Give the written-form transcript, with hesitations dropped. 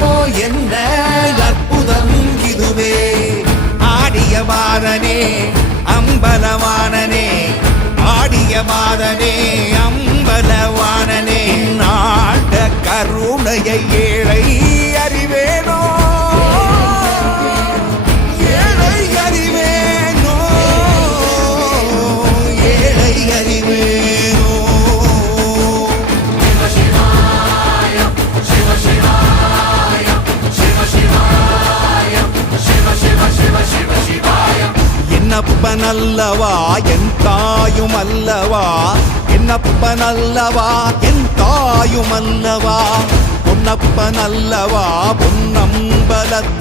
அற்புதமோ என்ன அற்புதம் இதுவே ஆடிய மாதனே அம்பலவானனே ஆடிய மாதனே அம்பலவானனே நாட கருணையை ஏழை அறிவேனோ ஏழை அறிவேனோ ஏழை அறிவேனோ என்னப்பனல்லவா என் தாயும் அல்லவா என்னப்பனல்லவா என் தாயும் அல்லவா பொன்னப்பனல்லவா பொன்னம்பல